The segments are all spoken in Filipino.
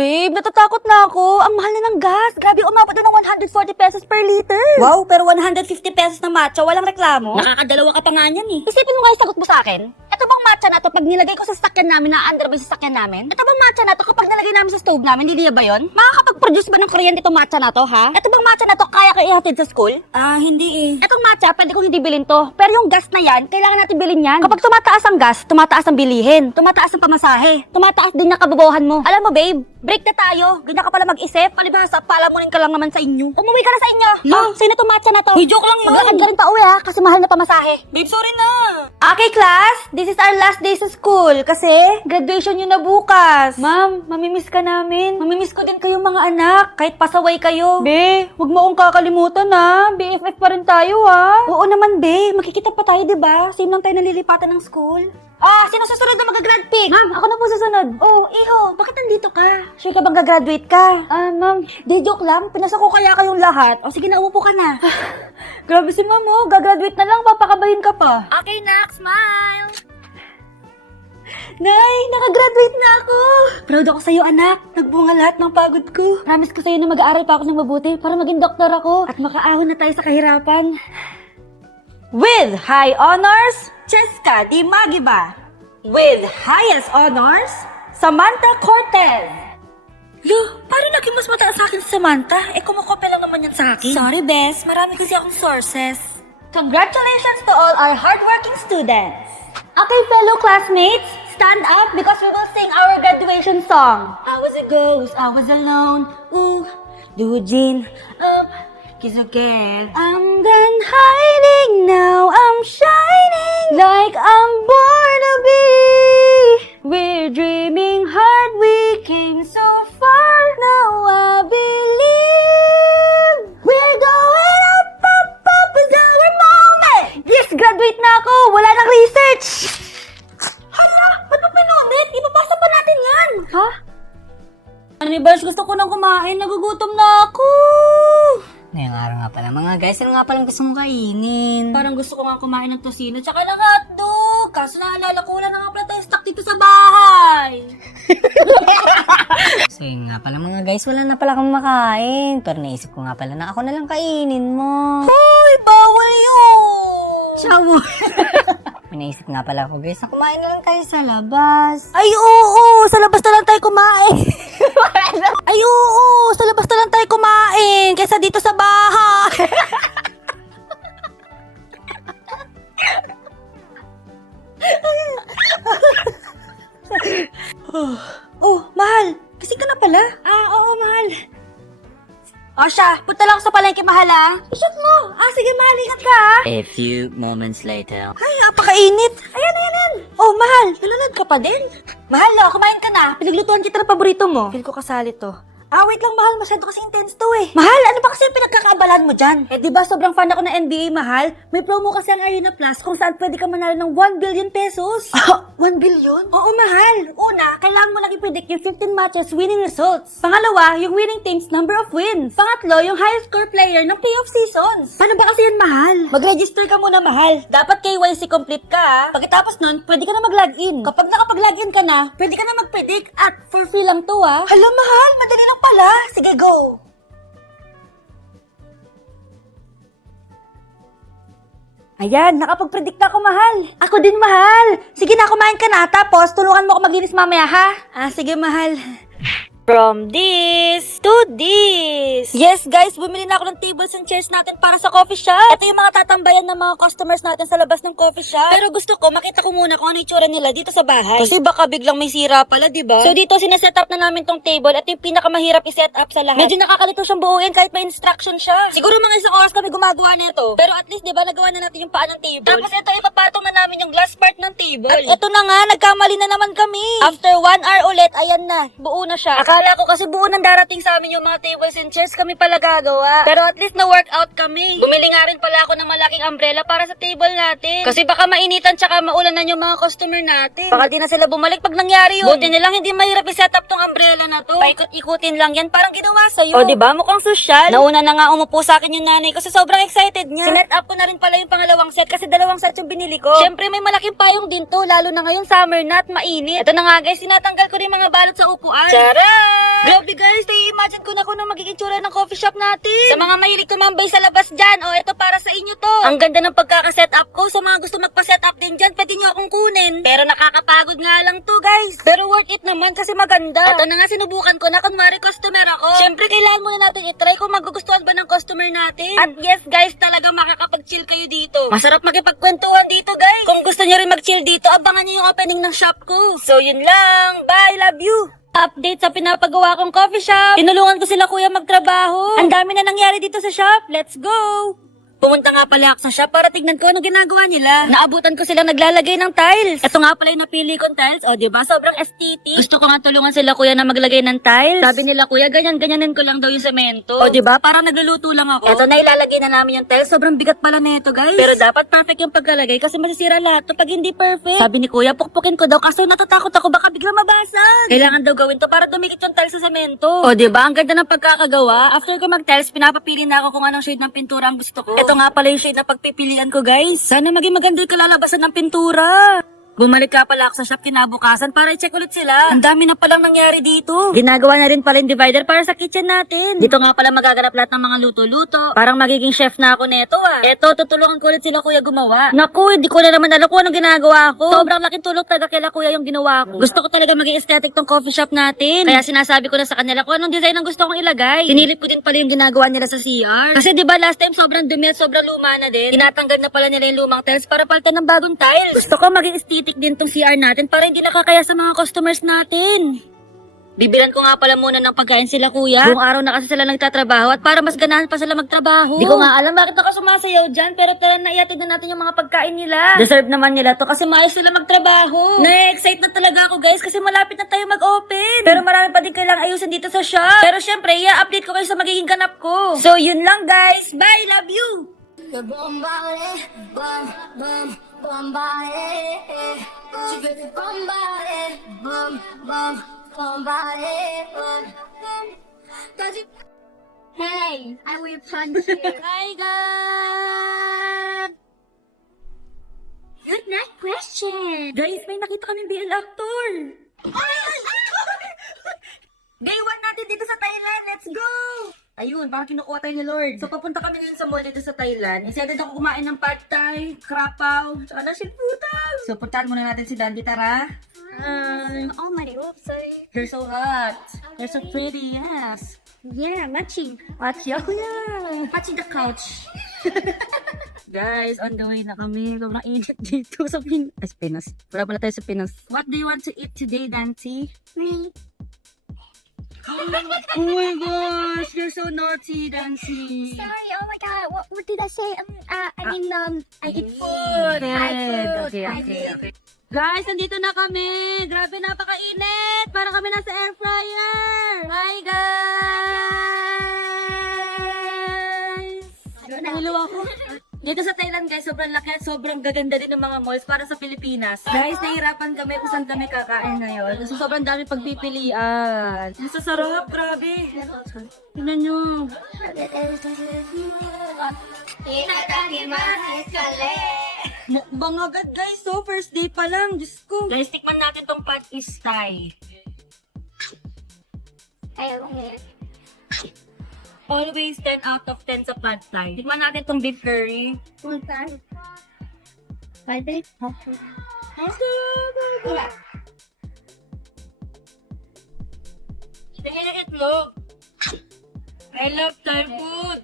Babe, natatakot na ako. Ang mahal na ng gas. Grabe, umabot na ng 140 pesos per liter. Wow, pero 150 pesos na matcha, walang reklamo? Nakakadalawa ka pa nga niyan eh. Isipin mo nga yung sagot mo sa akin. Ito bang matcha na to pag nilagay ko sa sasakyan namin, na-under ba yung sasakyan namin? Ito bang matcha na to kapag nilagay namin sa stove namin, hindi ba yun? Makakapag-produce ba ng kuryente itong matcha na to, ha? Ito bang matcha na to kaya ka ihatid sa school? Hindi eh. Itong matcha, pwede kong hindi bilhin to. Pero yung gas na yan, kailangan natin bilhin yan. Kapag tumataas ang gas, tumataas ang bilihin. Tumataas ang pamasahe. Tumataas din ang kabubuhan mo. Alam mo, babe, break na tayo. Ganyan ka pala mag-isip. Palibhasa, palamunin ka lang naman sa inyo. Umuwi ka na sa inyo. Sino itong matcha na to? Hey, joke lang yun. Maglakad ka rin pa uwi ha, kasi mahal na pamasahe. Babe, sorry na. Okay, class, this is our last day sa school kasi graduation nyo na bukas. Ma'am, mamimiss ka namin. Mamimiss ko din kayong mga anak, kahit pasaway kayo. Be, huwag mo akong kakalimutan ha. BFF pa rin tayo ha. Oo naman, be. Makikita pa tayo, diba? Same lang tayo nalilipatan ng school. Sino susunod na mag-grad pick? Ma'am, ako na po susunod. Oh, iho, bakit nandito ka? Sure ka bang gagraduate ka? Ma'am, di joke lang. Pinasa ko kaya kayong lahat. O sige na, umupo ka na. Grabe si ma'am, oh. Gagraduate na lang, papakabahin ka pa. Okay, Nak, smile. Nay, nakagraduate na ako! Proud ako sa'yo, anak. Nagbunga lahat ng pagod ko. Promise ko sa'yo na mag-aaral pa ako ng mabuti para maging doktor ako at makaahon na tayo sa kahirapan. With high honors, Cheska Di Magiba. With highest honors, Samantha Cortez. Lo, paano naging mas mataas sa akin si Samantha? Kumukopya lang naman yan sa akin. Sorry, Bes. Marami kasi akong sources. Congratulations to all our hardworking students. Okay, fellow classmates, stand up because we will sing our graduation song. I was a ghost, I was alone. Ooh, do Jean up, kiss a girl. I'm done hiding now, I'm shining like I'm born to be. We're dreaming hard, we came so far. Now I believe we're going up, up, up is our moment. Yes, graduate na ako. Wala nang research. Hala, ba't mo pinundit? Ipapasa pa natin yan. Ha? Anniversary, gusto ko nang kumain. Nagugutom na ako. Ngayong araw nga pala, mga guys, ano nga palang gusto mong kainin? Parang gusto ko nga kumain ng tosino tsaka ng hotdog. Kaso naalala ko, wala na nga pala tayo stock dito sa bahay. So yun nga pala mga guys, wala na pala kang makain. Pero naisip ko nga pala na ako na lang kainin mo. Hoy, bawal yun. Shawo! May naisip nga pala ako guys, na kumain na lang tayo sa labas. Ay, oo, sa labas na lang tayo kumain. Ay, oo, sa labas na lang tayo kumain kaysa dito sa bahay. Oh, mahal. Kasi ka na pala. Oo, mahal. Siya, punta lang ako sa palengke, mahal ah. Isot mo. Sige, mahal, ingat ka ah. A few moments later. Ay, napakainit. Ayan. Oh, mahal, nalalad ka pa din. Mahal, kumain ka na. Pinaglutuan kita ng paborito mo. Feel ko kasali to. Wait lang, mahal. Masyado kasi intense to eh. Mahal, ano ba kasi yung pinagkakaabalan mo dyan? Diba sobrang fan ako ng NBA, mahal? May promo kasi ang Arena Plus kung saan pwede ka manalo ng 1 billion pesos. 1 billion? Oo, mahal. Una, kailangan mo lang i-predict yung 15 matches winning results. Pangalawa, yung winning team's number of wins. Pangatlo, yung highest score player ng playoff seasons. Paano ba kasi yun, mahal? Mag-register ka muna, mahal. Dapat KYC complete ka, ha? Pagkatapos nun, pwede ka na mag-login. Kapag nakapag-login ka na, pwede ka na mag-predict at for free lang to, ha? Alam, mahal, madali lang pala. Sige, go! Ayan, nakapag-predict na ako, mahal. Ako din, mahal. Sige na, kumain ka na. Tapos, tulungan mo ako maglinis mamaya, ha? Sige, mahal. From this to this. Yes, guys, bumili na ako ng tables and chairs natin para sa coffee shop. Ito yung mga tatambayan ng mga customers natin sa labas ng coffee shop. Pero gusto ko, makita ko muna kung ano itsura nila dito sa bahay. Kasi baka biglang may sira pala, diba? So dito, sineset up na namin tong table. Ito yung pinakamahirap i-set up sa lahat. Medyo nakakalito siyang buuin kahit may instruction siya. Siguro mga isang oras kami gumagawa nito. Pero at least, diba, nagawa na natin yung paa ng table. Tapos ito, ipapatong na namin yung glass part ng table. At ito na nga, nagkamali na naman kami. After 1 hour ulit, ayan na, buo na siya. Akala ko kasi buo nang darating sa amin yung mga tables and chairs kami pala gagawa. Pero at least na-workout kami. Bumili nga rin pala ako ng malaking umbrella para sa table natin. Kasi baka mainitan tsaka maulanan yung mga customer natin. Baka di na sila bumalik pag nangyari yun. Buti nilang hindi mahirap i-set up tong umbrella na to. Paikot-ikutin lang yan, parang ginawa sa'yo. O diba, mukhang sosyal. Nauna na nga umupo sa akin yung nanay ko, so sobrang excited niya. Sinet up ko na rin pala yung pangalawang set kasi dalawang set yung binili ko. Syempre may malaking payong din to, lalo na ngayon summer na at mainit. Ito na nga guys, sinatanggal ko rin mga balot sa upuan. Charan! guys, i-imagine ko na kung ano magiging tsura ng coffee shop natin. Sa mga mahilig tumambay sa labas dyan, ito para sa inyo to. Ang ganda ng pagkakaset up ko. Sa mga gusto magpa-set up din dyan, pwede nyo akong kunin. Pero nakakapagod nga lang to, guys. Pero worth it naman kasi maganda. Ito na nga, sinubukan ko na kunwari customer ako. Syempre, kailangan muna natin itry kung magugustuhan ba ng customer natin. At yes, guys, talaga makakapag-chill kayo dito. Masarap makipagkwentuhan dito, guys. Kung gusto nyo rin mag-chill dito, abangan nyo yung opening ng shop ko. So, yun lang. Bye, love you. Update sa pinapagawa kong coffee shop. Tinulungan ko sila kuya magtrabaho. Ang dami na nangyari dito sa shop. Let's go! Pumunta nga pala ako sa shop para tignan ko ano ginagawa nila. Naabutan ko sila naglalagay ng tiles. Ito nga pala yung napili kong tiles. O, diba? Sobrang aesthetic. Gusto ko nga tulungan sila kuya na maglagay ng tiles. Sabi nila kuya, ganyan-ganyanin ko lang daw yung semento. O, diba? Parang nagluluto lang ako. Ito na, ilalagay na namin yung tiles. Sobrang bigat pala nito, guys. Pero dapat perfect yung pagkalagay kasi masisira lahat to pag hindi perfect. Sabi ni kuya, pukpukin ko daw kasi natatakot ako baka bigla mabasag. Kailangan daw gawin to para dumikit yung tiles sa semento. O, diba? Ang ganda ng pagkakagawa. After ko mag-tiles, pinapapili na ako kung anong shade ng pintura ang gusto ko. Ito nga pala yung shade na pagpipilian ko, guys. Sana maging maganda yung kalalabasan ng pintura. Bumalik ka pala ako sa shop kinabukasan para i-check ulit sila. Ang dami na palang nangyari dito. Ginagawa na rin pala yung divider para sa kitchen natin. Dito nga pala magaganap lahat ng mga luto-luto. Parang magiging chef na ako neto Eto, tutulungan ko ulit sila kuya gumawa. Naku, hindi ko na naman alam kung anong ginagawa ko. Sobrang laking tulong talaga kila kuya yung ginawa ko. Gusto ko talaga maging aesthetic tong coffee shop natin. Kaya sinasabi ko na sa kanila kung anong design ang gusto kong ilagay. Pinilip ko din pala yung ginagawa nila sa CR. Kasi diba last time sobrang dumi at sobrang luma na din. Tinatanggal na pala nila yung lumang tiles para palitan ng bagong tiles. Gusto ko maging aesthetic din tong CR natin para hindi nakakaya sa mga customers natin. Bibilan ko nga pala muna ng pagkain sila kuya. Buong araw na kasi sila nagtatrabaho at para mas ganahan pa sila magtrabaho. Di ko nga alam bakit ako sumasayaw dyan pero tara na iatid na natin yung mga pagkain nila. Deserve naman nila to kasi maayos sila magtrabaho. Na-excite na talaga ako guys kasi malapit na tayo mag-open. Pero marami pa din kailangang ayusin dito sa shop. Pero syempre, i-update ko kayo sa magiging ganap ko. So yun lang guys. Bye! Love you! The bombardé, bum, bum, bombardé. Tu veux te bombarder, bum, bum, bombardé, bum, bum. Cause you... Hey, I will punch you. Hi God! Good night question. Guys, may nakita kaming BL actor. Day 1 natin dito sa Thailand. Let's go! Ayun, parang kinukuha tayo ni Lord. So, papunta kami ngayon sa mall dito sa Thailand. Excited ako kumain ng pad thai, krapaw, tsaka na shilputang. So, puntahan muna natin si Dandy, tara. Oh my god, sorry. You're so hot. You're so pretty, yes. Yeah, matching. Watch you. Yeah. Watch the couch. Guys, on the way na kami. Sobrang init dito sa Pinas. Wala pala tayo sa Pinas. What do you want to eat today, Dancy? Me. Oh my gosh, you're so naughty, Dancy. Sorry, oh my god, what did I say? I eat Food. food. Okay. Guys, nandito na kami. Grabe, napakainit. Para kami nasa air fryer. Hi, guys. Nahilo ako. Dito sa Thailand, guys, sobrang laki at sobrang gaganda din ng mga malls para sa Pilipinas. Guys, nahirapan kami kung saan kami kakain ngayon. Kasi sobrang dami pagpipilian. Ang sasarap, grabe. Tingnan nyo. Mukbang agad, guys. So, first day pa lang. Diyos ko. Guys, tikman natin tong pad is Thai. Always 10 out of 10 sa pad Thai. Tikman natin tong beef curry. Tingnan yung itlog. I love Thai food.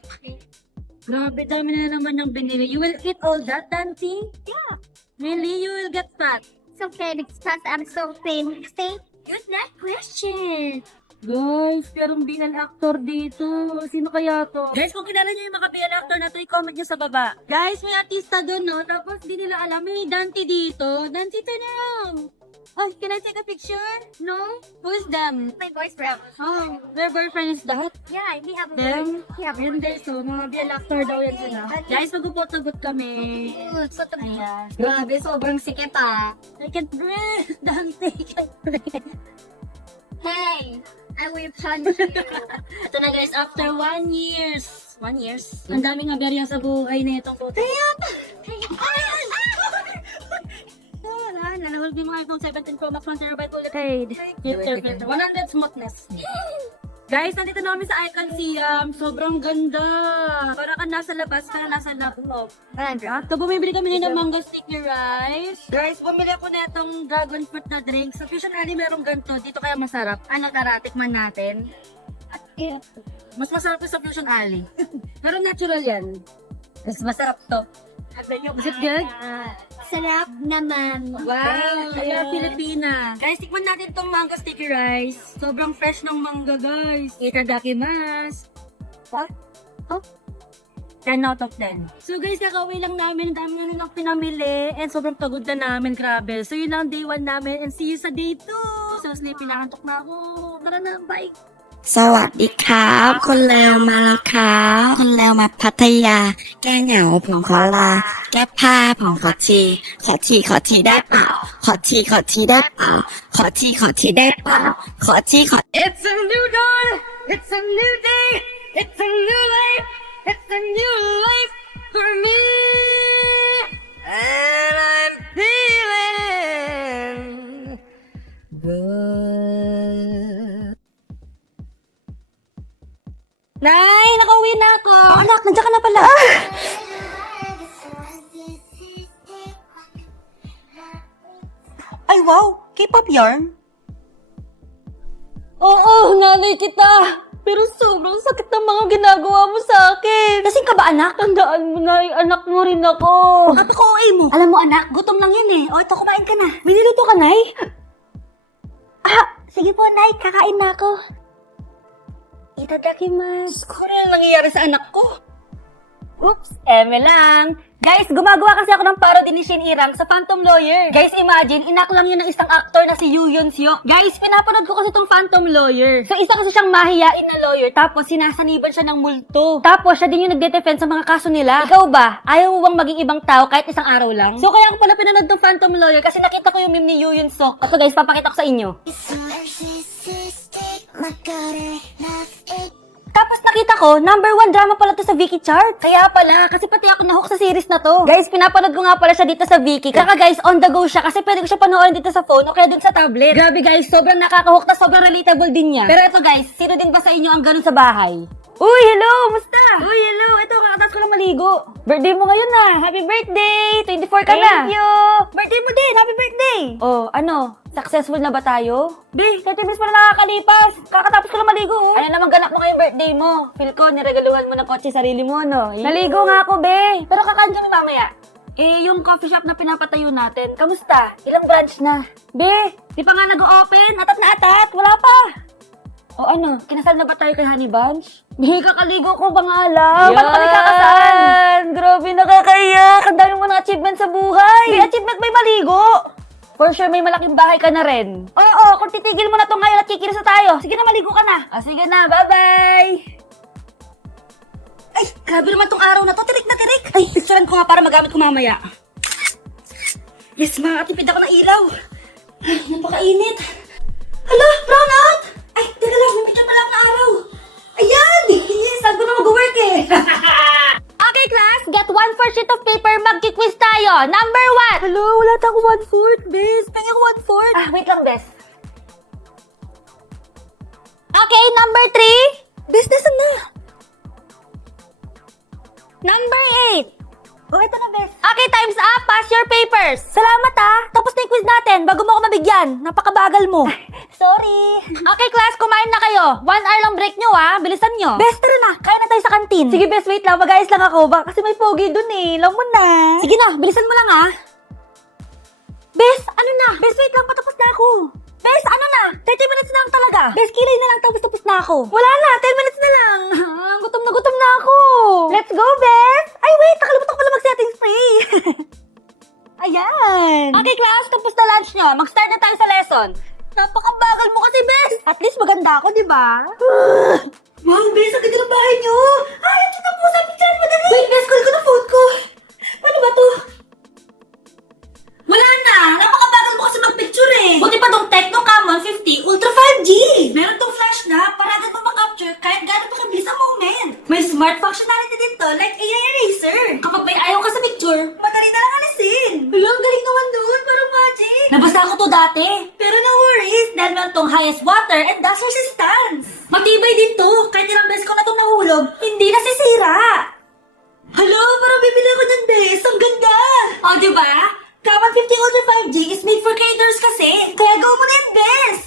Grabe, dami na naman yung binili. You will eat all that, Dancy? Yeah. Really? You will get fat. It's okay because I'm so thin. See? Good night question. Guys, merong BL actor dito. Sino kaya to? Guys, kung kilala niyo yung mga BL actor na to, i-comment niyo sa baba. Guys, may artista doon, no? Tapos di nila alam, may Dante dito. Dante, tanong! Oh, can I take a picture? No? Who is them? My boyfriend. Oh, their boyfriend is that? Yeah, we have a Them? Yeah, Hindi, so mga BL actor daw yan sila. Guys, mag-upot-agot kami. So to me. Ayan. Grabe, sobrang sikip ah. I can't breathe. Dante, I can't breathe. Hey, I will punch you. Ito na guys, after 1 years. 1 years? Ang daming aberya sa buhay na itong puto. Wala, nanahulog yung mga iPhone 17 Pro Max 1 TB fully paid. 100 smoothness. Guys, nandito na kami sa Icon Siam. Sobrang ganda. Para ka nasa labas, para nasa loob. So, bumibili kami ngayon ng mango sticky rice. Guys, bumili ako na itong dragon fruit na drink. Sa Fusion Alley merong ganito. Dito kaya masarap. Ano, tara, tikman natin. Mas masarap to sa Fusion Alley. Pero natural yan. Mas masarap to. Is it good? Sarap naman. Wow! Kaya Pilipina. Guys, tikman natin tong mango sticky rice. Sobrang fresh ng manga, guys. Itadakimasu. What? Oh? 10 out of 10. So guys, kakauwi lang namin. Ang dami na nilang pinamili. And sobrang pagod na namin. Grabe. So yun lang day 1 namin. And see you sa day 2. So sleepy na. Antok na ako. Tara na. Bye. สวัสดีครับคนเลวมาแล้วครับคนเลวมาพัทยา แก้เหงาผมขอลา แก้ผ้าผมขอทีได้เปล่าขอทีได้เปล่าขอทีได้เปล่าขอที It's a new dawn. It's a new day. It's a new life. It's a new life for me. And I'm feeling good. Nay, nakauwi na ako. Anak, nandiyan ka na pala. Ay, wow. K-pop yarn? Oo, nanay kita. Pero sobrang sakit ng mga ginagawa mo sa akin. Kasing ka ba, anak? Tandaan mo na, anak mo rin ako. Napaka-OA mo. Alam mo, anak, gutom lang yun eh. O, ito, kumain ka na. May niluto ka, Nay? Sige po, Nay. Kakain na ako. Itadakimasu. Ano na nangyayari sa anak ko? Oops, eme lang. Guys, gumagawa kasi ako ng parody ni Shin Irang sa Phantom Lawyer. Guys, imagine, inak lang yun ng isang actor na si Yoo Yeon Seok. Guys, pinapanood ko kasi itong Phantom Lawyer. So, isa kasi siyang mahiyain na lawyer, tapos sinasaniban siya ng multo. Tapos, siya din yung nagde-defend sa mga kaso nila. Ikaw ba? Ayaw mo bang maging ibang tao kahit isang araw lang? So, kaya ako pala pinanood ng Phantom Lawyer kasi nakita ko yung meme ni Yoo Yeon Seok. Ito guys, papakita ko sa inyo. Tapos nakita ko, number 1 drama pala to sa Viki chart. Kaya pala, kasi pati ako nahook sa series na to. Guys, pinapanood ko nga pala siya dito sa Viki. Kaka guys, on the go siya kasi pwede ko siya panoorin dito sa phone o kaya dun sa tablet. Grabe guys, sobrang nakakahook na sobrang relatable din niya. Pero ito guys, sino din ba sa inyo ang ganun sa bahay? Uy, hello! Musta? Uy, hello! Ito, kakatas ko lang maligo. Birthday mo ngayon na. Happy birthday! 24 ka na. Thank you! Birthday mo din! Happy birthday! Oh, ano? Successful na ba tayo? Be, 30 minutes pa na nakakalipas. Kakatapos ko lang maligo. Ano naman ganap mo ngayong birthday mo? Feel ko, niregaluhan mo ng kotse sarili mo, no? Naligo nga ako, be. Pero kakain kami mamaya. Yung coffee shop na pinapatayo natin, kamusta? Ilang branch na? Be, di pa nga nag-open. Atat na atat. Wala pa. O ano, kinasal na ba tayo kay Honey Bunch? Di, kakaligo ko ba nga alam? Paano kami kakasal? Grabe, nakakaiyak. Ang dami mo ng achievement sa buhay. May achievement ba yung maligo? For sure, may malaking bahay ka na rin. Oo, kung titigil mo na to ngayon at kikilis na tayo. Sige na, maligo ka na. Sige na, bye-bye. Ay, grabe naman tong araw na to. Tirik na tirik. Ay, picturean ko nga para magamit ko mamaya. Yes, makakatipid ako ng ilaw. Ay, napakainit. Hala, brown out. Ay, teka lang, may picture pala ako ng araw. Ayan! Yes, saan ko na mag-work eh. Okay, class, get 1/4 sheet of paper, magki-quiz tayo. Number 1. Hello, wala tayong 1/4, Bes. Pengi ko 1/4. Wait lang, Bes. Okay, number 3. Bes, nasan na? Number 8. Oh, ito na, Bes. Okay, time's up. Pass your papers. Salamat, Tapos na yung quiz natin bago mo ako mabigyan. Napakabagal mo. Sorry. Okay, class, kumain na kayo. 1 hour lang break nyo, Bilisan nyo. Bes, tara na. Kain na tayo sa kantin. Sige, Bes, wait lang. Mag-ayos lang ako. Baka kasi may pogi dun eh. Alam mo na. Sige na, bilisan mo lang, Bes, ano na? Bes, wait lang. Patapos na ako. Bes, ano na? 30 minutes na lang talaga. Bes, kilay na lang. Tapos na ako. Wala na. 10 minutes na lang. Gutom na ako. Let's go, Bes. Ay, wait. Nakalimutan ko pala mag-setting spray. Ayan. Okay, class. Tapos na lunch nyo. Mag-start na tayo sa lesson. Napakabagal mo kasi, Bes. At least maganda ako, di ba? Wow, Bes. Ang ganda ng bahay nyo. Ay, ang ganda po. Sabi dyan. Madali. Wait, Bes. Call ko na phone ko. Paano ba to? Wala na. Napakabagal mo kasi mag-picture eh. Buti pa tong Tecno Camon 50 Ultra 5G. Meron tong flash na para agad mo mag-capture kahit gano'n pa kabilis ang moment. May smart functionality dito like AI eraser. Kapag may ayaw ka sa picture, madali na lang alisin. Hello, ang galing naman dun. Parang magic. Nabasa ko to dati. Pero no worries dahil meron tong highest water and dust resistance. Matibay din sira. Hello, parang bibili ako ng bes. Ang ganda. O, diba? Kaman 50 Ultra 5G is made for creators kasi. Kaya go mo na yung bes.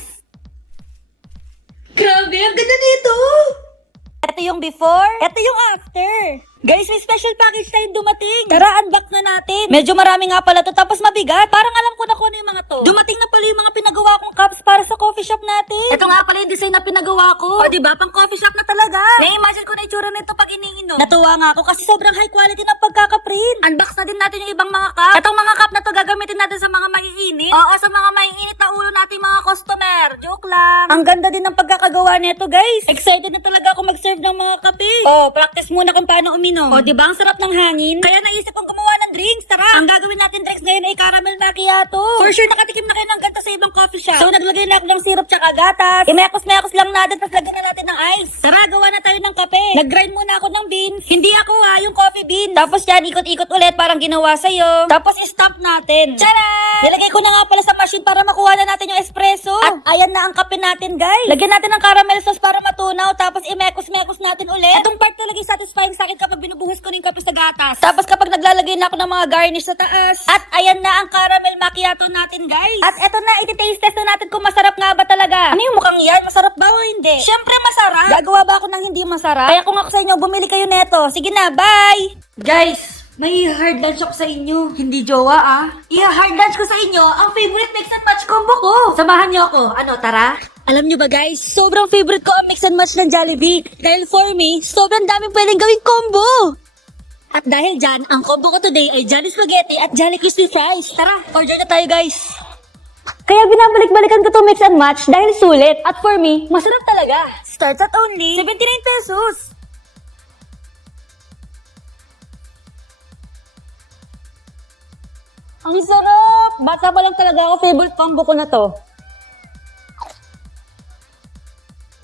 Grabe, ang ganda nito. Ito yung before, ito yung after. Guys, may special package tayong dumating. Tara, unbox na natin. Medyo marami nga pala to, tapos mabigat. Parang alam ko na kung ano yung mga to. Dumating na pala yung mga pinagawa kong cups para sa coffee shop natin. Ito nga pala yung design na pinagawa ko. O, diba? Pang coffee shop na talaga. Na-imagine ko na itsura nito pag iniinom. Natuwa nga ako kasi sobrang high quality ng pagkakaprint. Unbox na din natin yung ibang mga cup. Itong mga cup na to gagamitin natin sa mga maiinit. Oo, sa mga maiinit na ulo natin mga customer. Joke lang. Ang ganda din ng pagkakagawa nito, guys. Excited na talaga ako mag-serve ng mga kape. Oh, practice muna kung paano uminom. O, diba? Ang sarap ng hangin. Kaya naisip kong gumawa ng drinks. Tara! Ang gagawin natin drinks ngayon ay caramel macchiato. For sure, nakatikim na kayo ng ganito sa ibang coffee shop. So, naglagay na ako ng syrup tsaka gatas. Imekos-mekos lang natin, tapos lagyan na natin ng ice. Tara, gawa na tayo ng kape. Nag-grind muna ako ng beans. Hindi ako ha, yung coffee bean. Tapos yan, ikot-ikot ulit, parang ginawa sa'yo. Tapos, i-stamp natin. Tcharan! Nilagay ko na nga pala sa machine para makuha na natin yung espresso. At ayan na ang kape natin, guys. Lagyan natin ng caramel sauce para matunaw. Tapos, imekos-mekos natin ulit. Itong part talaga satisfying sa akin kapag binubuhos ko ng kape sa gatas. Tapos kapag naglalagay na ako ng mga garnish sa taas. At ayan na ang caramel macchiato natin, guys. At eto na, iti-taste test na natin kung masarap nga ba talaga. Ano yung mukhang yan? Masarap ba o hindi? Syempre masarap. Gagawa ba ako ng hindi masarap? Kaya kung ako sa inyo, bumili kayo neto. Sige na, bye! Guys, may hard lunch ako sa inyo. Hindi jowa ah. I-hard lunch ko sa inyo ang favorite mix and match combo ko. Samahan niyo ako. Ano, tara? Alam nyo ba guys, sobrang favorite ko ang mix and match ng Jollibee. Dahil for me, sobrang daming pwedeng gawing combo. At dahil dyan, ang combo ko today ay Jolly Spaghetti at Jolly Crispy Fries. Tara, order na tayo guys. Kaya binabalik-balikan ko to mix and match dahil sulit. At for me, masarap talaga. Starts at only 79 pesos. Ang sarap! Bata pa lang talaga ako, favorite combo ko na to.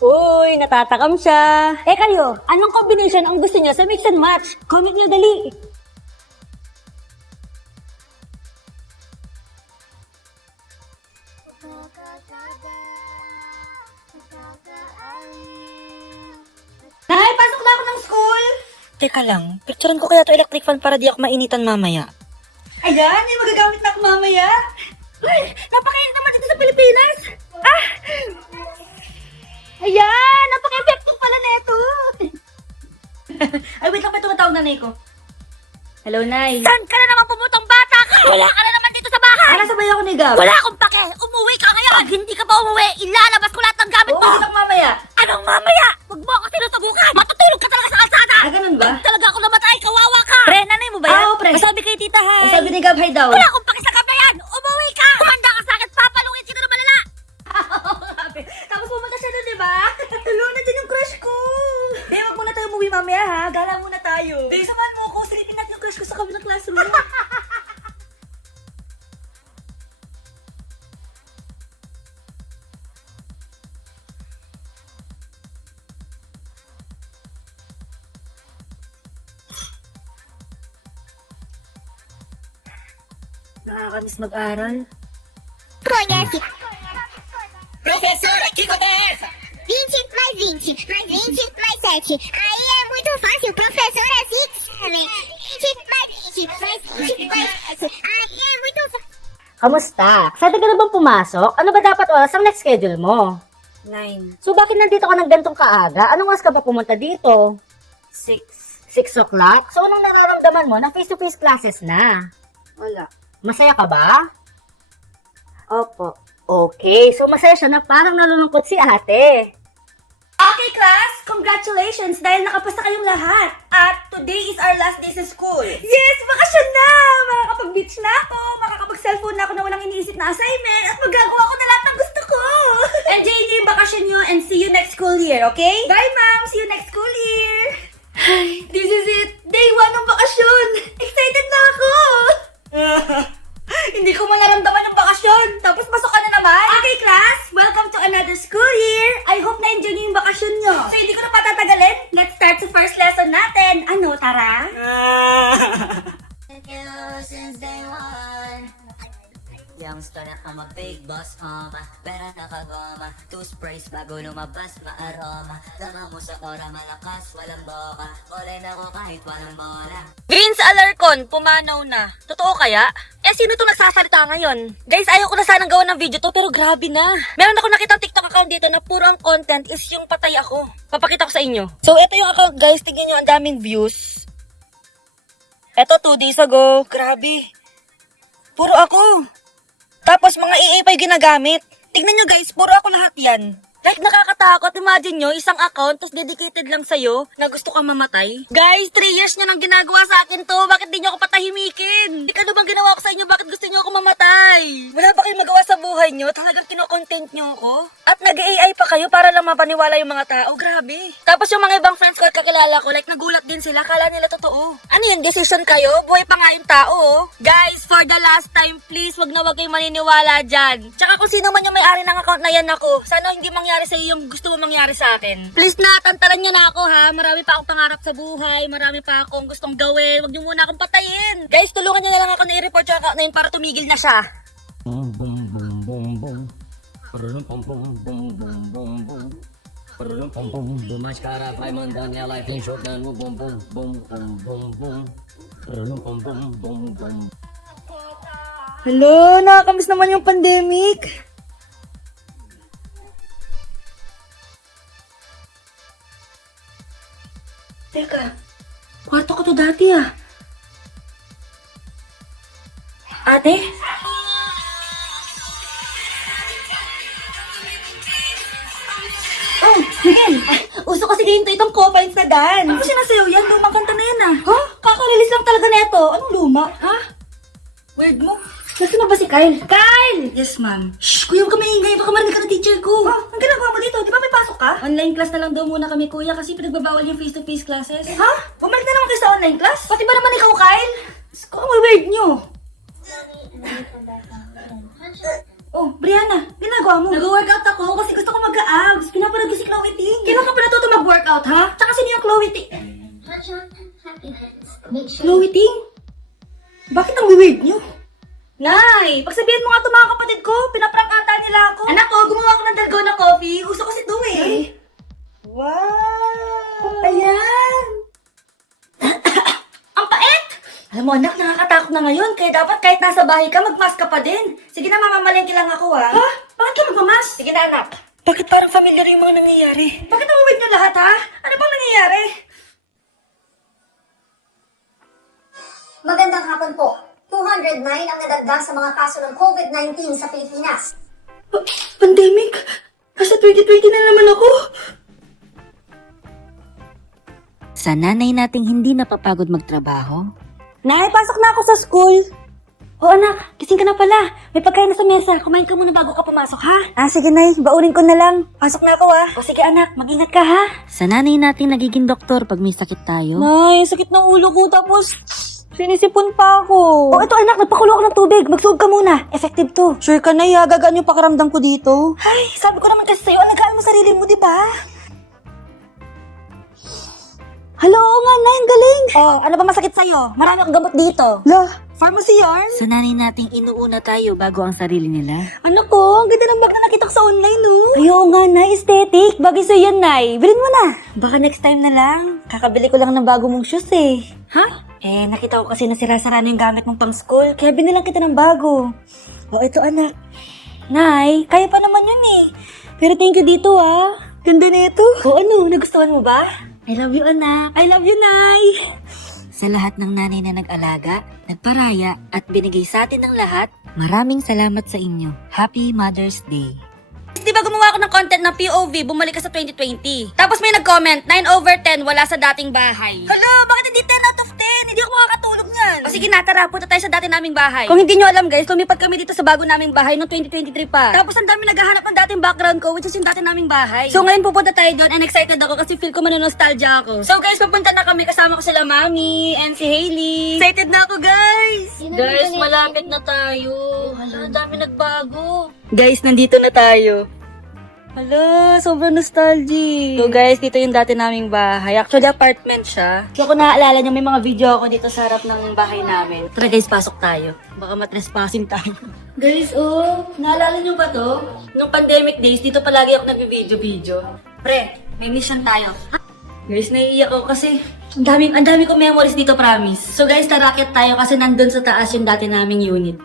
Uy, natatakam siya. Eh kayo, anong combination ang gusto niyo sa mix and match? Comment niyo dali. Nay, pasok na ako ng school. Teka lang, picturean ko kaya to electric fan para di ako mainitan mamaya. Ayan, may magagamit na ako mamaya. Uy, napakainit naman dito sa Pilipinas. Ah! Ayan! Napaka-effective pala neto! Ay, wait lang, may tumatawag na nanay ko. Hello, Nay. Saan ka na naman pumutong bata ka? Wala ka na naman dito sa bahay! Ano sabay ako ni Gab? Wala akong pake! Umuwi ka ngayon! Pag hindi ka pa umuwi, ilalabas ko lahat ng gamit mo! Oo, mamaya! Anong mamaya? Huwag mo ako sinusubukan! Matutulog ka talaga sa kalsada! Ah, ganun ba? Pag talaga ako namatay, kawawa ka! Pre, nanay mo ba yan? Oo, pre. Masabi kay tita, hi! Masabi ni Gab, hi daw. Wala akong pake sa Gab na yan! Umuwi ka! Kumanda ka sa akin, papalungin kita na malala! Tapos pumunta siya doon, di ba? Hello, nandiyan yung crush ko. Di, wag muna tayo umuwi mamaya, ha? Gala muna tayo. Di, samahan mo ako. Silipin natin yung crush ko sa kabilang classroom. Nakakamiss mag-aral. Professora, que conversa! 20 mais 20, mais 20, mais 7. Aí é muito fácil, professora Six. 20 mais 20, mais 20, mais 7. Aí é muito fácil. Kamusta? Excited ka na bang pumasok? Ano ba dapat oras ang next schedule mo? 9, So bakit nandito ka ng gantong kaaga? Anong oras ka ba pumunta dito? 6. 6 o'clock? So anong nararamdaman mo na face-to-face classes na? Wala. Masaya ka ba? Opo. Okay, so masaya siya na parang nalulungkot si ate. Okay, class! Congratulations dahil nakapasa kayong lahat. At today is our last day sa school. Yes! Bakasyon na! Makakapag-beach na ako, makakapag-cellphone na ako na walang iniisip na assignment, at magagawa ko na lahat ng gusto ko. Enjoy niyo yung bakasyon niyo and see you next school year, okay? Bye, ma'am! See you next school year! Ay, this is it! Day 1 ng bakasyon! Excited na ako! Hindi ko man naramdaman yung bakasyon. Tapos pasok ka na naman. Okay, class. Welcome to another school year. I hope na-enjoy niyo yung bakasyon niyo. So, hindi ko na patatagalin. Let's start sa first lesson natin. Ano, tara? Since day one. Youngster at I'm a big boss, pera nakagoma, two sprays bago lumabas, maaroma. Tama mo sa ora, malakas, walang boka. Kulay na ko kahit walang bola. Vince Alarcon, pumanaw na. Totoo kaya? Eh, sino itong nagsasalita ngayon? Guys, ayaw ko na sanang gawa ng video to, pero grabe na. Meron ako nakita TikTok account dito na puro ang content is yung patay ako. Papakita ko sa inyo. So, ito yung account, guys. Tignan nyo, ang daming views. Ito, 2 days ago. Grabe. Puro ako. Tapos, mga EA pa yung ginagamit. Tignan nyo, guys. Puro ako lahat yan. Like, nakakatakot. Imagine nyo, isang account, tapos dedicated lang sa'yo na gusto kang mamatay. Guys, 3 years nyo nang ginagawa sa akin to. Bakit di nyo ako patahimikin? Ano bang ginawa ko sa inyo? Bakit gusto nyo ako mamatay? Wala ba kayong magawa sa buhay nyo? Talagang kino-content nyo ako? At nag-AI pa kayo para lang mapaniwala yung mga tao. Grabe. Tapos yung mga ibang friends ko at kakilala ko, like, nagulat din sila. Kala nila totoo. Ano yun? Decision kayo? Buhay pa nga yung tao, oh. Guys, for the last time, please, wag na wag kayong maniniwala dyan. Tsaka kung sino man yung may-ari ng account na yan ako, sana hindi mangyari sa iyo yung gusto mo mangyari sa akin. Please na, tantalan niyo na ako ha. Marami pa akong pangarap sa buhay. Marami pa akong gustong gawin. Huwag niyo muna akong patayin. Guys, tulungan niyo na lang ako na i-report yung account na yun para tumigil na siya. Boom, boom, boom, boom, boom. Boom, boom, boom, boom, boom, boom, boom. Boom, boom, boom. Bumaskara, Paimon, Daniel, life in shotgun. Boom, boom, boom, boom, boom, boom, boom. Boom, boom, boom, boom, boom. Hello, nakakamiss naman yung pandemic. Teka, kwarto ko to dati ah. Ate? Oh, Miguel! Uso kasi ngayon to itong Copa sa dance. Ano sinasayaw yan? Lumang kanta na yan ah. Ha? Kaka-release lang talaga neto. Anong luma? Ha? Weird mo. Nasaan na ba si Kyle? Kyle! Yes, ma'am. Shh! Kuya, huwag ka maingay. Baka marinig ka ng teacher ko. Oh, ang ginagawa mo dito? Di ba may pasok ka? Online class na lang daw muna kami, kuya, kasi pinagbabawal yung face-to-face classes. Ha? Bumalik na naman kayo sa online class? Pati ba naman ikaw, Kyle? Kung ang weird nyo. Oh, Brianna, ginagawa mo? Nag-workout ako kasi gusto ko mag-a-abs. Pinapanood ko si Chloe Ting. Kailan ka pa natuto mag-workout, ha? Tsaka sino yung Chloe Ting? Chloe Ting? Bakit ang weird nyo? Nay, pagsabihan mo nga ito mga kapatid ko, pinaprank ata nila ako. Anak ko, gumawa ko ng dalgona coffee. Uso kasi ito eh. Wow! Ayan! Ang pait! Alam mo anak, nakakatakot na ngayon. Kaya dapat kahit nasa bahay ka, mag-mask ka pa din. Sige na, mamamalengke lang ako ha. Ha? Bakit ka magmamask? Sige na anak. Bakit parang familiar yung mga nangyayari? Bakit ang weird nyo lahat ha? Ano bang nangyayari? Magandang hapon po. 209 ang nadagdag sa mga kaso ng COVID-19 sa Pilipinas. Pandemic? Nasa 2020 na naman ako. Sa nanay nating hindi napapagod magtrabaho, Nay, pasok na ako sa school. Oh anak, gising ka na pala. May pagkain na sa mesa. Kumain ka muna bago ka pumasok ha? Ah, sige Nay, baunin ko na lang. Pasok na ako ha. O sige anak, mag-ingat ka ha. sa nanay nating nagiging doktor pag may sakit tayo, Nay, sakit ng ulo ko tapos sinisipon pa ako. Oh, ito anak, nagpakulo ako ng tubig. Magsuog ka muna. Effective to. Sure ka na, gagaan yung pakaramdam ko dito. Ay, sabi ko naman kasi sa'yo, alagaan mo sarili mo, di ba? Hello, nga na, ang galing. Oh, ano ba masakit sa'yo? Marami akong gamot dito. La, pharmacy yarn? sa nanay nating inuuna tayo bago ang sarili nila. Ano ko? Ang ganda ng bag na nakita ko sa online, no? Ayaw nga, Nay. Aesthetic. Bagay sa'yo yan, Nay. Bilhin mo na. Baka next time na lang. Kakabili ko lang ng bago mong shoes, eh. Ha? Eh, nakita ko kasi na sira-sara na yung gamit mong pang school. Kaya binilang kita ng bago. Oh, ito, anak. Nay, kaya pa naman yun, eh. Pero thank you dito, ah. Ganda na ito. O ano, nagustuhan mo ba? I love you, anak. I love you, Nay. Sa lahat ng nanay na nag-alaga, nagparaya at binigay sa atin ng lahat, maraming salamat sa inyo. Happy Mother's Day! Di ba gumawa ako ng content ng POV, bumalik ka sa 2020. Tapos may nag-comment, 9/10, wala sa dating bahay. Hala, bakit hindi 10 out of 10? Hindi ako makakatulog niyan. O sige na, tara, punta tayo sa dati naming bahay. Kung hindi nyo alam guys, lumipat kami dito sa bago naming bahay noong 2023 pa. Tapos ang dami naghahanap ng dating background ko, which is yung dati naming bahay. So ngayon pupunta tayo doon and excited ako kasi feel ko manonostalgia ako. So guys, papunta na kami, kasama ko sila Mami and si Hailey. Excited na ako guys! Guys, malapit na tayo. Hala, dami nagbago. Guys, nandito na tayo. Hala, sobrang nostalgic. So guys, dito yung dati naming bahay. Actually, apartment siya. So kung naaalala nyo, may mga video ako dito sa harap ng bahay namin. Tara guys, pasok tayo. Baka matrespassing tayo. Guys, naalala nyo ba to? Nung pandemic days, dito palagi ako nag-video-video. Pre, may mission tayo. Guys, naiiyak ako kasi ang dami kong memories dito, promise. So guys, tarakit tayo kasi nandun sa taas yung dati naming unit.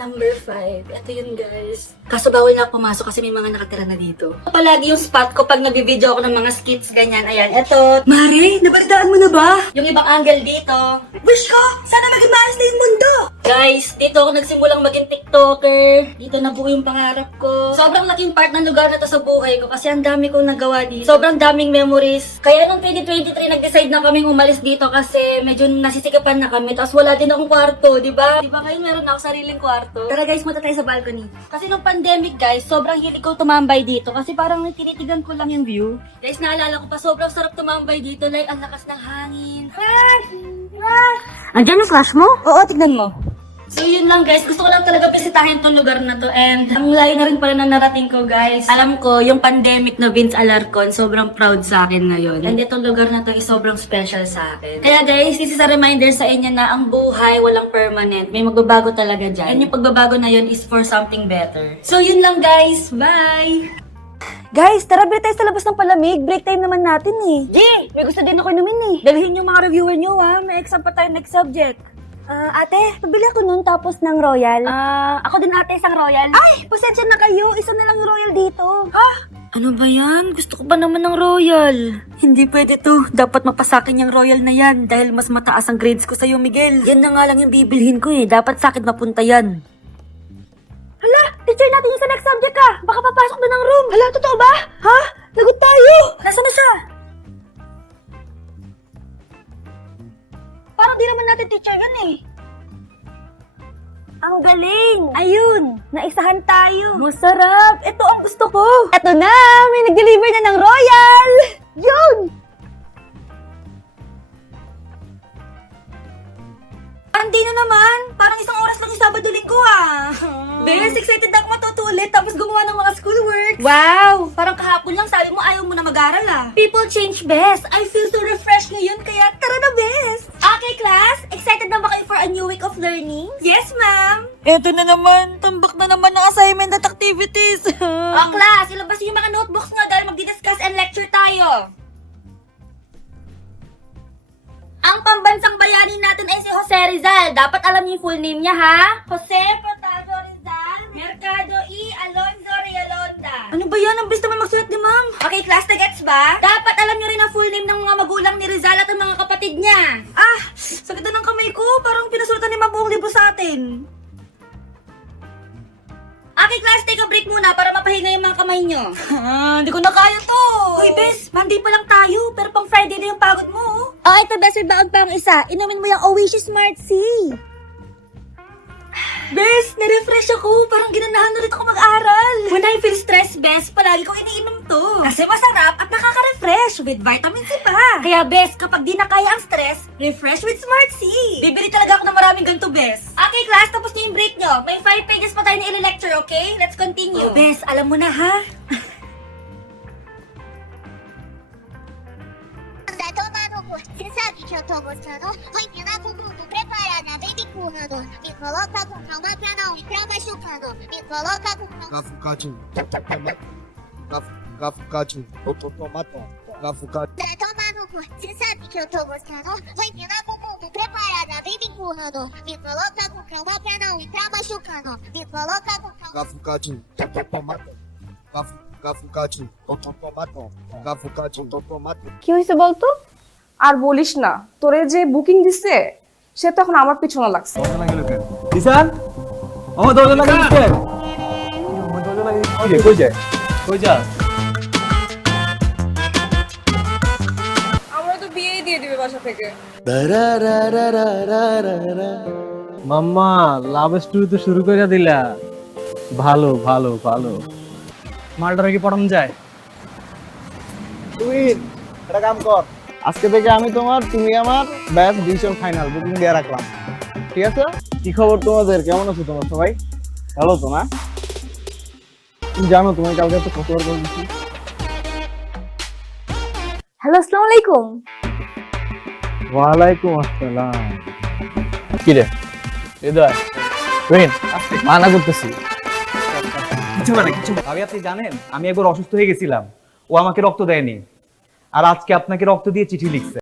Number 5. Ito yun, guys. Kaso bawal na ako pumasok kasi may mga nakatira na dito. Palagi yung spot ko pag nag-video ako ng mga skits, ganyan. Ayan, eto. Mare, nabalitaan mo na ba? Yung ibang angle dito. Wish ko! Sana maging maayos na yung mundo! Guys, dito ako nagsimulang maging TikToker. Dito na buo yung pangarap ko. Sobrang laking part ng lugar na to sa buhay ko kasi ang dami kong nagawa dito. Sobrang daming memories. Kaya nung 2023, nag-decide na kaming umalis dito kasi medyo nasisikapan na kami. Tapos wala din akong kwarto, di ba? Di ba ngayon meron na ako sariling kwarto? Tara guys, punta tayo sa balcony. Kasi nung pandemic guys, sobrang hilig ko tumambay dito kasi parang tinitigan ko lang yung view. Guys, naalala ko pa, sobrang sarap tumambay dito. Like, ang lakas ng hangin. Andiyan yung crush mo? Oo, tignan mo. So yun lang guys, gusto ko lang talaga bisitahin tong lugar na to and ang layo na rin pala na narating ko guys. Alam ko, yung pandemic na Vince Alarcon, sobrang proud sa akin ngayon. And itong lugar na to is sobrang special sa akin. Kaya guys, this is a reminder sa inyo na ang buhay walang permanent. May magbabago talaga dyan. And yung pagbabago na yun is for something better. So yun lang guys, bye! Guys, tara break tayo sa labas ng palamig. Break time naman natin eh. G, may gusto din ako inumin eh. Dalhin yung mga reviewer nyo ha. May exam pa tayo next subject. Ate, pabili ako nun tapos ng Royal. Ako din ate, isang Royal. Ay, pasensya na kayo. Isa na lang Royal dito. Ano ba yan? Gusto ko ba naman ng Royal? Hindi pwede to. Dapat mapasakin yung Royal na yan dahil mas mataas ang grades ko sa'yo, Miguel. Yan na nga lang yung bibilhin ko eh. Dapat sa akin mapunta yan. Hala, teacher natin yung sa next subject ka. Baka papasok na ng room. Hala, totoo ba? Ha? Lagot tayo. Nasaan na siya? Parang di naman natin teacher yan eh. Ang galing! Ayun! Naisahan tayo! Masarap! Ito ang gusto ko! Ito na! May nag-deliver na ng Royal! Yun! Hindi na naman! Parang isang oras lang yung Sabado-Linggo ah! Bes, excited ako matutulit tapos gumawa ng mga schoolwork! Wow! Parang kahapon lang sabi mo ayaw mo na mag-aral ah! People change, Bes! I feel so refreshed ngayon kaya tara na, Bes! Okay, class! Excited na ba kayo for a new week of learning? Yes, ma'am! Eto na naman! Tambak na naman ng assignment at activities! Class! Ilabas yung mga notebooks nga dahil magdi-discuss and lecture tayo! Ang pambansang bayani natin ay si Jose Rizal. Dapat alam niyo yung full name niya, ha? Jose Protado Rizal Mercado E. Alonzo Realonda. Ano ba yan? Ang bilis naman magsulat ni ma'am. Okay, class, na-gets ba? Dapat alam niyo rin ang full name ng mga magulang ni Rizal at ang mga kapatid niya. Sakit na ng kamay ko. Parang pinasulatan ni ma'am buong libro sa atin. Okay, class, take a break muna para mapahinga yung mga kamay nyo. Hindi ko na kaya to. Uy, Bes, Monday pa lang tayo, pero pang Friday na yung pagod mo. Ito, Bes, may baon pa ang isa. Inumin mo yung Oasis Smart C. Bes, na-refresh ako. Parang ginanahan ulit ako mag-aral. When I feel stressed, Bes, palagi kong iniinom to. Kasi masarap at nakaka-refresh with vitamin C pa. Kaya, Bes, kapag di na kaya ang stress, refresh with Smart C. Bibili talaga ako ng maraming ganito, Bes. Okay, class, tapos na yung break nyo. May 5 pages pa tayo na i-lecture, okay? Let's continue. Bes, alam mo na, ha? Retomando você sabe que eu tô gostando. Vou ensinar todo mundo preparada, bem me empurrando. Me coloca com calma pra não entrar machucando. Me coloca com calma. Gafucate. Gafucate. Tomatom. Gafucate. Retomando você sabe que eu tô gostando. Vou ensinar todo mundo preparada, bem me empurrando. Me coloca com calma pra não entrar machucando. Me coloca com calma. Gafucate. Tomatom. Gafucate. Tomatom. Gafucate. Tomatom. কি হয়েছে বলতো? আর বলিস না, তোরে যে বুকিং দিছে সে তো এখন আমার পিছনে লাগছে। কিষান আমার দরজা লাগিয়ে দিচ্ছে কই যায় কই যা আমরা তো বিয়েই দিয়ে দিবে বাসা থেকে। মাম্মা লাভ স্টোরি তো শুরু করে দিলা ভালো ভালো ভালো মালটা কি পড়ানো যায় তুই একটা কাম কর আজকে থেকে আমি তোমার তুমি আমার ব্যাস ডিসিশন ফাইনাল বুকিং দিয়ে রাখলাম ঠিক আছে কি খবর তোমাদের কেমন আছো তোমরা সবাই ভালো তো না তুমি জানো তোমার কালকে তো কতবার করে দিচ্ছি হ্যালো, আসসালামু আলাইকুম। ওয়ালাইকুম আসসালাম কি রে হৃদয় তুহিন মানা করতেছি। কিছু মানে কিছু ভাবি, আপনি জানেন আমি একবার অসুস্থ হয়ে গেছিলাম, ও আমাকে রক্ত দেয়নি, আর আজকে আপনাকে রক্ত দিয়ে চিঠি লিখছে।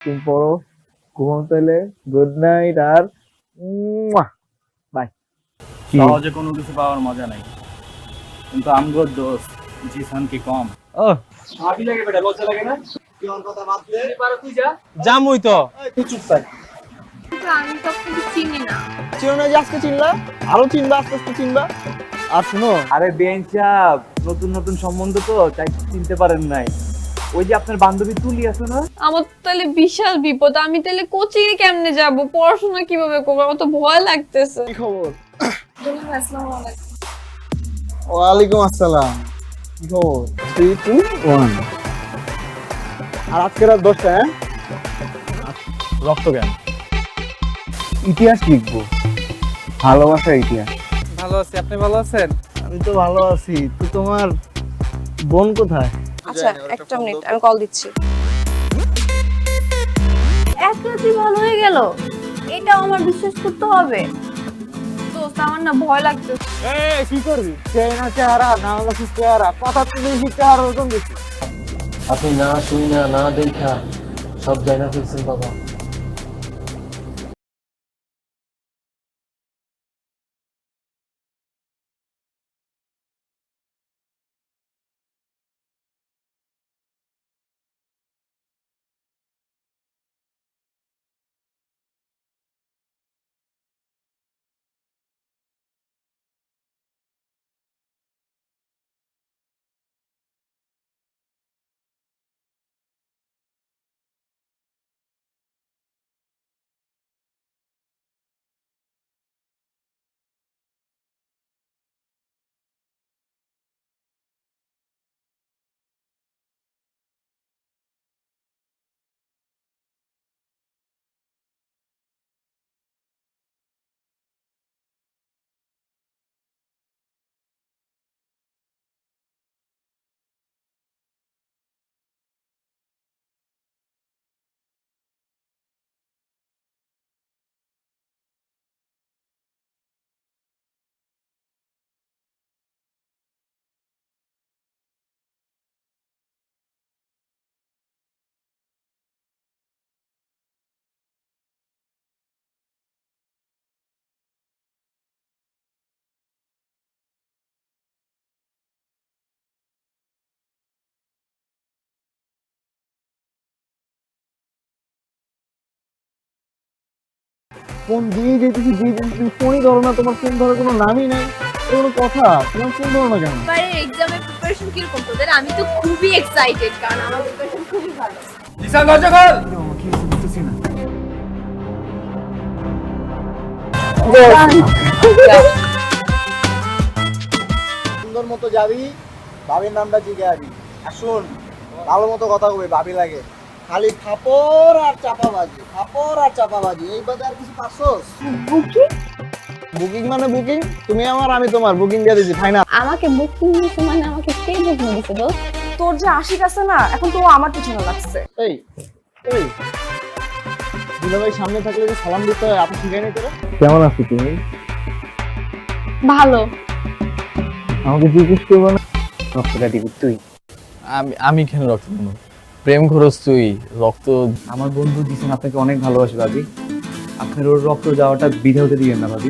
তুমি পড়ো, ঘুম পেলে গুড নাইট, আর বাই। সহজে কোনো কিছু পাওয়ার মজা নাই, কিন্তু আমগো দোস্ত জিসান কি কম। ও ভাবি লাগে বেটা, লজ্জা লাগে না? কি ওর কথা বাদ দে। তুই যা। জামুই তো। তুই চুপ থাক। আমি তো আপনাকে চিনি না। চিনো না যে আজকে চিনলা, আরো চিনবা, আস্তে আস্তে চিনবা। আর শুনো, আরে বেঞ্চ সাহেব, নতুন নতুন সম্বন্ধ তো তাই চিনতে পারেন নাই। ওই যে আপনার বান্ধবী তুলি আছে না, আমার তো তাহলে বিশাল বিপদ, আমি তাহলে কোচিং এ কেমনে যাব, পড়াশোনা কিভাবে করবো, আমার তো ভয় লাগতেছে। কি খবর? আসসালামু আলাইকুম। ওয়ালাইকুম আসসালাম। কি খবর? 3 2 1। আর আজকে রাত 10টা, হ্যাঁ? রক্ত কেন? ইতিহাস লিখবো, ভালোবাসার ইতিহাস। ভালো আছি, আপনি ভালো আছেন? আমি তো ভালো আছি, তো তোমার বোন কোথায়? আচ্ছা একটা মিনিট, আমি কল দিচ্ছি। এক রাতেই ভালো হয়ে গেল, এটা আমার বিশ্বাস করতে হবে। দোস্ত আমার না ভয় লাগতেছে। এই কি করবি? চেনা চেহারা না হলো কি চেহারা, কথা তো বেশি চেহারা ওরকম বেশি। আপনি না শুই না না দেখা সব জানা ফেলছেন বাবা। ফোন দিয়ে যেতেছি, তুমি ফোনই ধরো না, তোমার ফোন ধরার কোনো নামই নাই, কোনো কথা, তোমার ফোন ধরো না কেন? এবারে এক্সামের প্রিপারেশন কিরকম তোদের? আমি তো খুবই এক্সাইটেড, কারণ আমার প্রিপারেশন খুবই ভালো। জিসান দরজা খোল। সুন্দর মতো যাবি, ভাবির নামটা জিজ্ঞাসি। আর শোন, ভালো মতো কথা কবি, ভাবি লাগে। খালি ফাপড় আর চাপাবাজি, ফাপড় আর চাপাবাজি, এই বাদে আর কিছু পারছোস? বুকিং মানে বুকিং, তুমি আমার আমি তোমার, বুকিং দিয়ে দিয়েছি ফাইনাল। আমাকে বুকিং দিছে মানে আমাকে কে বুকিং দিছে দোস্ত? তোর যে আশিক আছে না, এখন তো ও আমার পিছনে লাগছে। এই এই দুলাভাই সামনে থাকলে যে সালাম দিতে হয়, আপনি শিখাই নাই তোরা? কেমন আছো তুমি? ভালো। আমাকে জিজ্ঞেস করবো না? রক্তটা দিবি তুই। আমি কেন রক্ত দেবো? প্রেম খরচ তুই, রক্ত আমার বন্ধু দিছেন আপনাকে অনেক ভালোবাসে ভাবি, আপনার ওর রক্ত যাওয়াটা বিধে হতে দিবেন না ভাবি।